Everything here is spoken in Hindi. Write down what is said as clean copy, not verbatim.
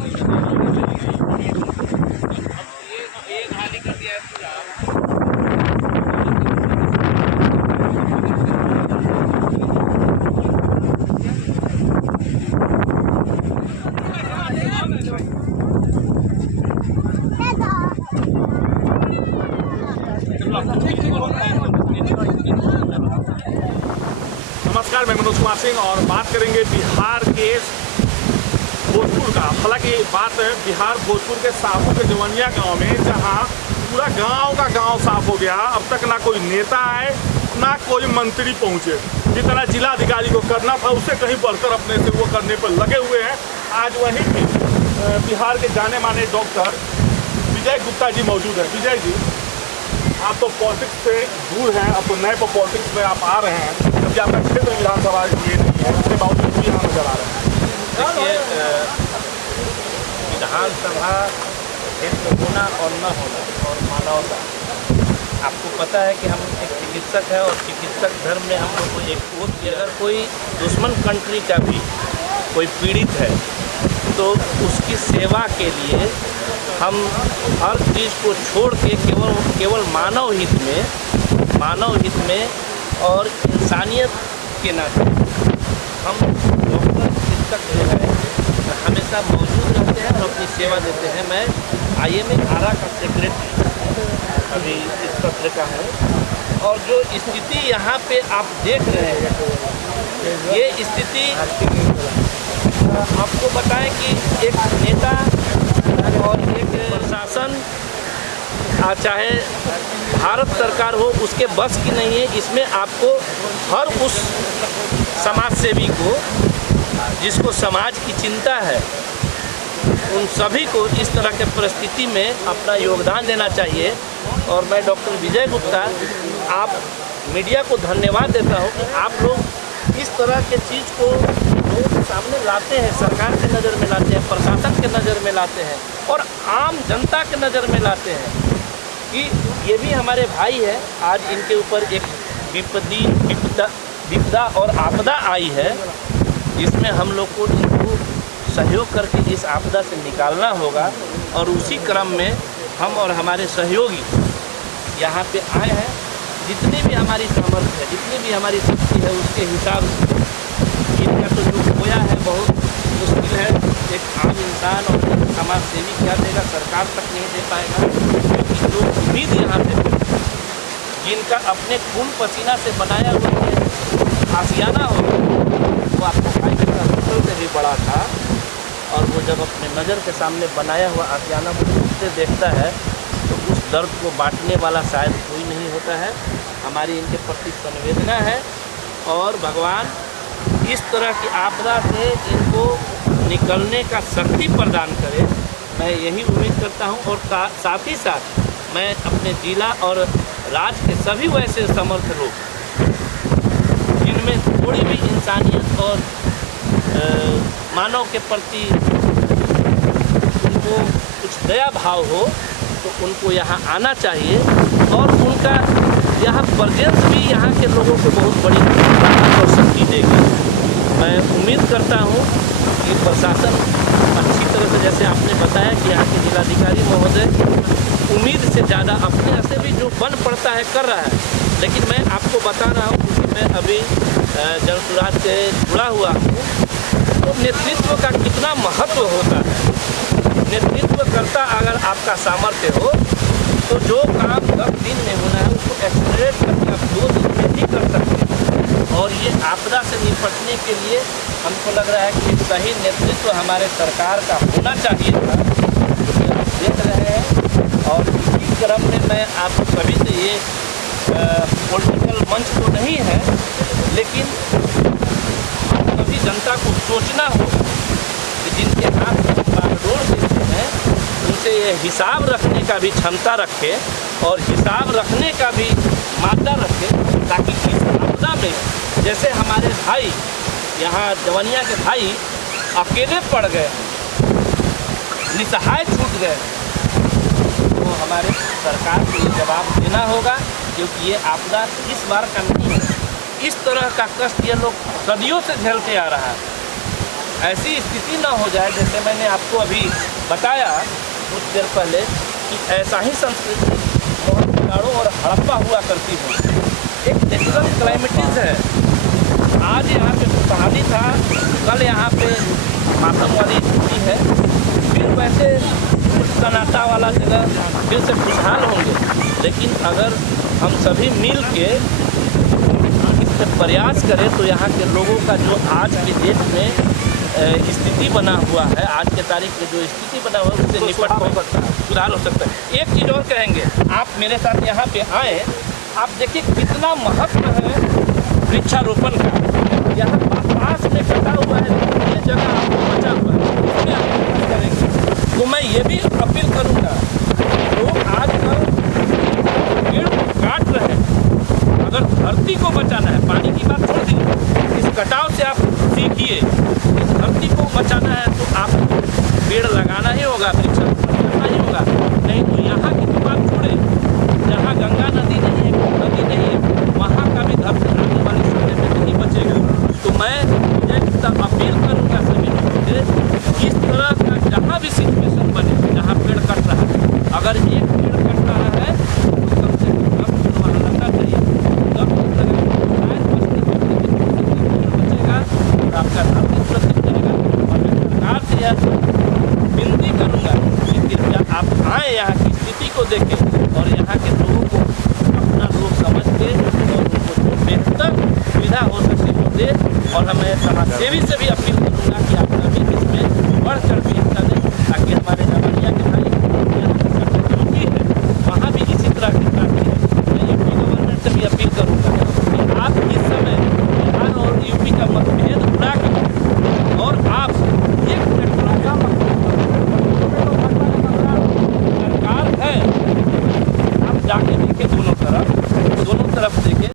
नमस्कार, मैं मनोज कुमार सिंह और बात करेंगे बिहार के भोजपुर का। हालांकि बात है बिहार भोजपुर के साहू के जवनिया गांव में, जहां पूरा गांव का गांव साफ हो गया। अब तक ना कोई नेता आए ना कोई मंत्री पहुंचे। जितना जिला अधिकारी को करना था उससे कहीं बढ़कर अपने से वो करने पर लगे हुए हैं। आज वहीं पे बिहार के जाने माने डॉक्टर विजय गुप्ता जी मौजूद हैं। विजय जी, आप तो पॉलिटिक्स से दूर हैं, अब तो नए पॉलिटिक्स में आप आ रहे हैं, जबकि आपका क्षेत्र विधानसभा ये नहीं है, उसके बावजूद भी यहाँ नजर आ रहे हैं। देखिए, विधानसभा क्षेत्र होना और न होना और मानवता, आपको पता है कि हम एक चिकित्सक है और चिकित्सक धर्म में हम लोग को एक वोट की, अगर कोई दुश्मन कंट्री का भी कोई पीड़ित है तो उसकी सेवा के लिए हम हर चीज़ को छोड़ के केवल मानव हित में और इंसानियत के नाते हम डॉक्टर चिकित्सक जो है हमेशा मौजूद रहते हैं और अपनी सेवा देते हैं। मैं IMA आरा का सेक्रेटरी अभी इस सत्र का हूँ, और जो स्थिति यहाँ पे आप देख रहे हैं, ये स्थिति आपको बताएं कि एक नेता और एक प्रशासन, चाहे भारत सरकार हो, उसके बस की नहीं है। इसमें आपको हर उस समाज सेवी को जिसको समाज की चिंता है, उन सभी को इस तरह के परिस्थिति में अपना योगदान देना चाहिए। और मैं डॉक्टर विजय गुप्ता, आप मीडिया को धन्यवाद देता हूँ कि आप लोग इस तरह के चीज़ को लोगों के सामने लाते हैं, सरकार के नज़र में लाते हैं, प्रशासन के नज़र में लाते हैं और आम जनता के नज़र में लाते हैं कि ये भी हमारे भाई है। आज इनके ऊपर एक विपदा और आपदा आई है, जिसमें हम लोग को इनको सहयोग करके इस आपदा से निकालना होगा। और उसी क्रम में हम और हमारे सहयोगी यहाँ पे आए हैं। जितनी भी हमारी सामर्थ्य है, जितनी भी हमारी शक्ति है, उसके हिसाब से इनका तो जो खोया है बहुत मुश्किल है। एक आम इंसान और एक समाज सेवी क्या देगा, सरकार तक नहीं दे पाएगा। क्योंकि जो उम्मीद यहाँ पे जिनका अपने खून पसीना से बनाया हुआ ये आशियाना हो, वो आपको प्राइवेट हॉस्पिटल से भी बड़ा था। और वो जब अपने नज़र के सामने बनाया हुआ आशियाना को उससे देखता है तो उस दर्द को बांटने वाला शायद कोई नहीं होता है। हमारी इनके प्रति संवेदना है और भगवान इस तरह की आपदा से इनको निकलने का शक्ति प्रदान करे, मैं यही उम्मीद करता हूं। और साथ ही साथ मैं अपने जिला और राज्य के सभी वैसे समर्थ लोग जिनमें थोड़ी भी इंसानियत और मानव के प्रति उनको कुछ दया भाव हो, तो उनको यहाँ आना चाहिए। और उनका यहाँ प्रेजेंस भी यहाँ के लोगों को बहुत बड़ी ताकत और शक्ति देगी। मैं उम्मीद करता हूँ कि प्रशासन अच्छी तरह से, जैसे आपने बताया कि यहाँ के जिलाधिकारी महोदय उम्मीद से ज़्यादा अपने से भी जो बन पड़ता है कर रहा है। लेकिन मैं आपको बता रहा हूँ, क्योंकि मैं अभी जनसुराज से जुड़ा हुआ हूँ, तो नेतृत्व का कितना महत्व होता है। नेतृत्व करता अगर आपका सामर्थ्य हो तो जो काम 10 दिन में होना है उसको एक्सलरेट करके आप 2 दिन में भी कर सकते हैं। और ये आपदा से निपटने के लिए हमको लग रहा है कि एक सही नेतृत्व हमारे सरकार का होना चाहिए था, जो आप देख रहे हैं। और इसी क्रम में मैं आप सभी से ये पॉलिटिकल मंच तो नहीं है, लेकिन सभी जनता को सोचना हो कि जिनके हाथ में बागडोर देते हैं उनसे ये हिसाब रखने का भी क्षमता रखे और हिसाब रखने का भी मात्रा रखे, ताकि इस आपदा में जैसे हमारे भाई यहाँ जवनिया के भाई अकेले पड़ गए, निसहाय छूट गए, तो हमारे सरकार को ये जवाब देना होगा। क्योंकि ये आपदा इस बार का नहीं है, इस तरह का कष्ट ये लोग सदियों से झेलते आ रहा है। ऐसी स्थिति ना हो जाए जैसे मैंने आपको अभी बताया कुछ देर पहले कि ऐसा ही संस्कृति मोहनजोदड़ो और हड़प्पा हुआ करती है। एक नेचुरल क्लाइमेटीज है। आज यहाँ पे खुशहाली था, कल यहाँ पे मातम वाली स्थिति है, फिर वैसे कुछ सन्नाटा वाला जगह फिर से खुशहाल होंगे। लेकिन अगर हम सभी मिल के इससे प्रयास करें तो यहाँ के लोगों का जो आज के डेट में स्थिति बना हुआ है, आज के तारीख में जो स्थिति बना हुआ है उससे निपट हो सकता है, सुधार हो सकता है। एक चीज़ और कहेंगे, आप मेरे साथ यहाँ पे आए, आप देखिए कितना महत्व है वृक्षारोपण का। यहाँ पास में कटा हुआ है लेकिन ये जगह आपको बचा हुआ है, इसमें आप कुछ करेंगे। तो मैं ये भी अपील करूँगा, लोग आजकल पेड़ को काट रहे हैं। अगर धरती को बचाना है, पानी की बात छोड़ दीजिए, इस कटाव से आप सीखिए, इस धरती को बचाना है तो आप पेड़ लगाना ही होगा, वृक्षारोपण करना ही होगा। नहीं तो यहाँ की तो बात छोड़े, जहाँ गंगा नदी नहीं है, नदी नहीं है, वहाँ का भी धरती आने वाले समय में नहीं बचेगा। तो मैं एक अपील करूँगा सभी लोगों से, इस तरह का जहाँ भी सिचुएशन बने, जहाँ पेड़ कट रहा है, अगर एक पेड़ कट रहा है तो कम से कम वहाँ लगना चाहिए। कम बचेगा और आपका धरती सुरक्षित रहेगा। और मैं सरकार से यह विनती करूँगा कि कृपया आप आए, यहाँ की स्थिति को देखें और यहाँ के लोगों को अपना लोग समझ के और उनको जो बेहतर सुविधा हो सकती है वो दे। और हमें समाजसेवी से भी अपील करूँगा कि आप सभी इसमें बढ़ चढ़ के हिस्सा दें, ताकि हमारे नवलिया के भाई यूपी है वहाँ भी इसी तरह की प्राप्ति है। मैं यूपी गवर्नमेंट से भी अपील करूँगा कि आप इस समय बिहार और यूपी का मतभेद उड़ा कर और आप एक सरकार है, आप जाके देखें दोनों तरफ देखें।